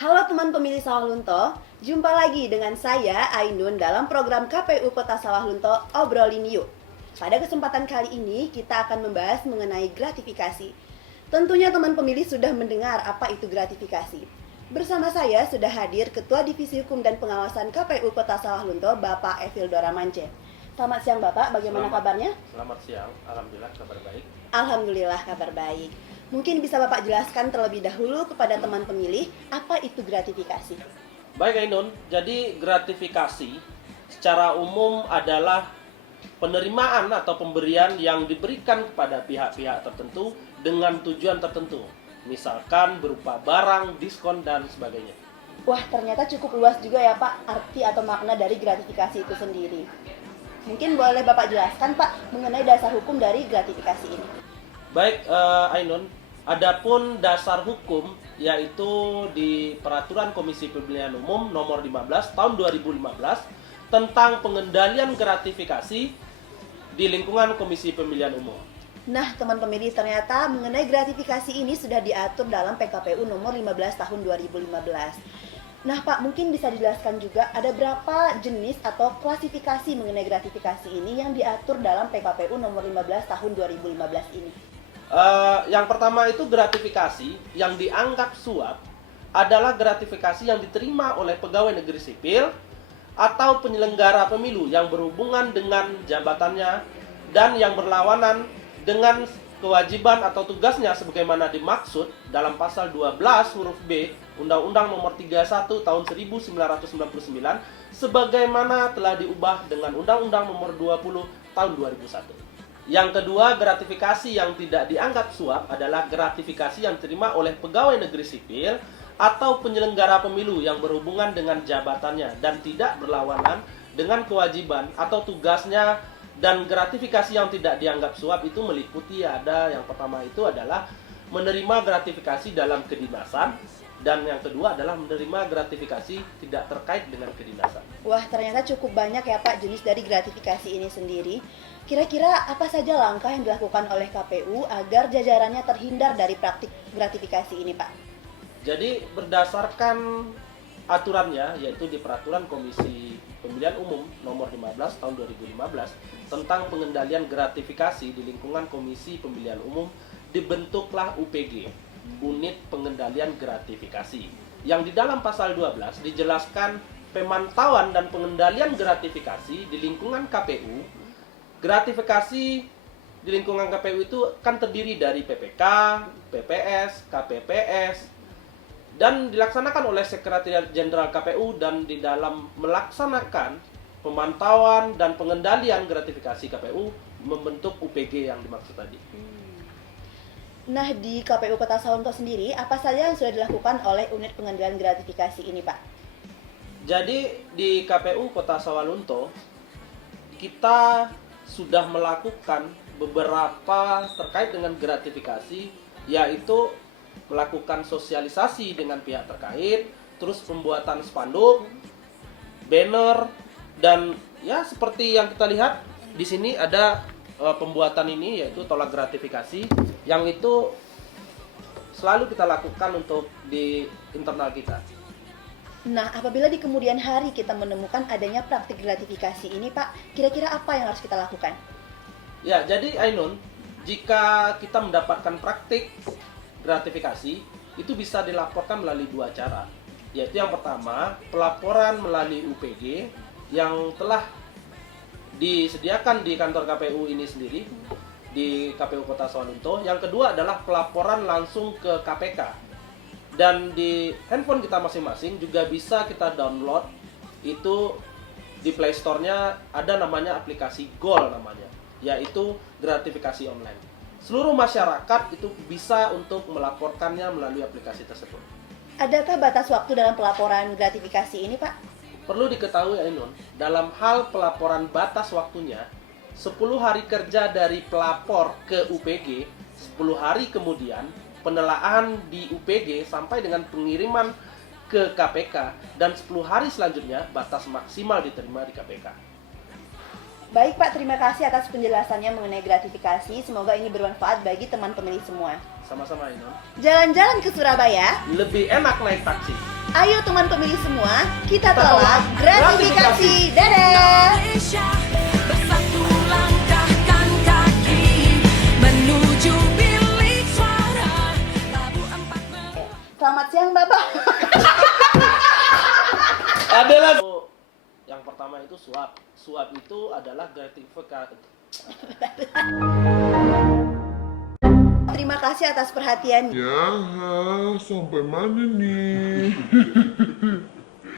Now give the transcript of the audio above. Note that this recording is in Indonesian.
Halo teman pemilih Sawalunto, jumpa lagi dengan saya Ainun dalam program KPU Kota Sawalunto Obrolin Yuk. Pada kesempatan kali ini kita akan membahas mengenai gratifikasi. Tentunya teman pemilih sudah mendengar apa itu gratifikasi. Bersama saya sudah hadir Ketua Divisi Hukum dan Pengawasan KPU Kota Sawalunto, Bapak Evildora Mance. Selamat siang Bapak, bagaimana kabarnya? Selamat siang, alhamdulillah kabar baik. Alhamdulillah kabar baik. Mungkin bisa Bapak jelaskan terlebih dahulu kepada teman pemilih apa itu gratifikasi. Baik Ainun, jadi gratifikasi secara umum adalah penerimaan atau pemberian yang diberikan kepada pihak-pihak tertentu dengan tujuan tertentu. Misalkan berupa barang, diskon, dan sebagainya. Wah, ternyata cukup luas juga ya Pak arti atau makna dari gratifikasi itu sendiri. Mungkin boleh Bapak jelaskan Pak mengenai dasar hukum dari gratifikasi ini. Baik Ainun, adapun dasar hukum yaitu di Peraturan Komisi Pemilihan Umum Nomor 15 Tahun 2015 tentang pengendalian gratifikasi di lingkungan Komisi Pemilihan Umum. Nah, teman pemilih, ternyata mengenai gratifikasi ini sudah diatur dalam PKPU nomor 15 tahun 2015. Nah, Pak, mungkin bisa dijelaskan juga ada berapa jenis atau klasifikasi mengenai gratifikasi ini yang diatur dalam PKPU nomor 15 tahun 2015 ini. Yang pertama itu gratifikasi yang dianggap suap adalah gratifikasi yang diterima oleh pegawai negeri sipil atau penyelenggara pemilu yang berhubungan dengan jabatannya dan yang berlawanan dengan kewajiban atau tugasnya sebagaimana dimaksud dalam pasal 12 huruf B Undang-Undang Nomor 31 Tahun 1999 sebagaimana telah diubah dengan Undang-Undang Nomor 20 Tahun 2001. Yang kedua, gratifikasi yang tidak dianggap suap adalah gratifikasi yang diterima oleh pegawai negeri sipil atau penyelenggara pemilu yang berhubungan dengan jabatannya dan tidak berlawanan dengan kewajiban atau tugasnya. Dan gratifikasi yang tidak dianggap suap itu meliputi ada yang pertama itu adalah menerima gratifikasi dalam kedinasan dan yang kedua adalah menerima gratifikasi tidak terkait dengan kedinasan. Wah, ternyata cukup banyak ya Pak jenis dari gratifikasi ini sendiri. Kira-kira apa saja langkah yang dilakukan oleh KPU agar jajarannya terhindar dari praktik gratifikasi ini Pak? Jadi berdasarkan aturannya yaitu di Peraturan Komisi Pemilihan Umum Nomor 15 Tahun 2015 tentang pengendalian gratifikasi di lingkungan Komisi Pemilihan Umum dibentuklah UPG, Unit Pengendalian Gratifikasi, yang di dalam pasal 12 dijelaskan pemantauan dan pengendalian gratifikasi di lingkungan KPU. Gratifikasi di lingkungan KPU itu kan terdiri dari PPK, PPS, KPPS, dan dilaksanakan oleh Sekretariat Jenderal KPU dan di dalam melaksanakan pemantauan dan pengendalian gratifikasi KPU membentuk UPG yang dimaksud tadi. Nah, di KPU Kota Sawalunto sendiri, apa saja yang sudah dilakukan oleh unit pengendalian gratifikasi ini, Pak? Jadi di KPU Kota Sawalunto kita sudah melakukan beberapa terkait dengan gratifikasi, yaitu melakukan sosialisasi dengan pihak terkait, terus pembuatan spanduk, banner, dan ya seperti yang kita lihat di sini ada pembuatan ini yaitu tolak gratifikasi yang itu selalu kita lakukan untuk di internal kita. Nah, apabila di kemudian hari kita menemukan adanya praktik gratifikasi ini, Pak, kira-kira apa yang harus kita lakukan? Ya, jadi Ainun, jika kita mendapatkan praktik gratifikasi, itu bisa dilaporkan melalui dua cara. Yaitu yang pertama, pelaporan melalui UPG yang telah disediakan di kantor KPU ini sendiri, di KPU Kota Sawalunto. Yang kedua adalah pelaporan langsung ke KPK. Dan di handphone kita masing-masing juga bisa kita download, itu di Play Store-nya ada namanya aplikasi GOL namanya, yaitu gratifikasi online. Seluruh masyarakat itu bisa untuk melaporkannya melalui aplikasi tersebut. Adakah batas waktu dalam pelaporan gratifikasi ini, Pak? Perlu diketahui Ainun, dalam hal pelaporan batas waktunya 10 hari kerja dari pelapor ke UPG, 10 hari kemudian penelaahan di UPG sampai dengan pengiriman ke KPK, dan 10 hari selanjutnya batas maksimal diterima di KPK. Baik Pak, terima kasih atas penjelasannya mengenai gratifikasi. Semoga ini bermanfaat bagi teman pemilih semua. Sama-sama Ainun. Jalan-jalan ke Surabaya. Lebih enak naik taksi. Ayo teman pemilih semua, kita Kita tolak tolak gratifikasi. gratifikasi. Dadah! Indonesia bersatu langkahkan kaki menuju bilik suara Labu 4. Selamat siang Bapak. Adalah yang pertama itu suap. Suap itu adalah gratifikasi. Terima kasih atas perhatian. Ya, sampai mana nih?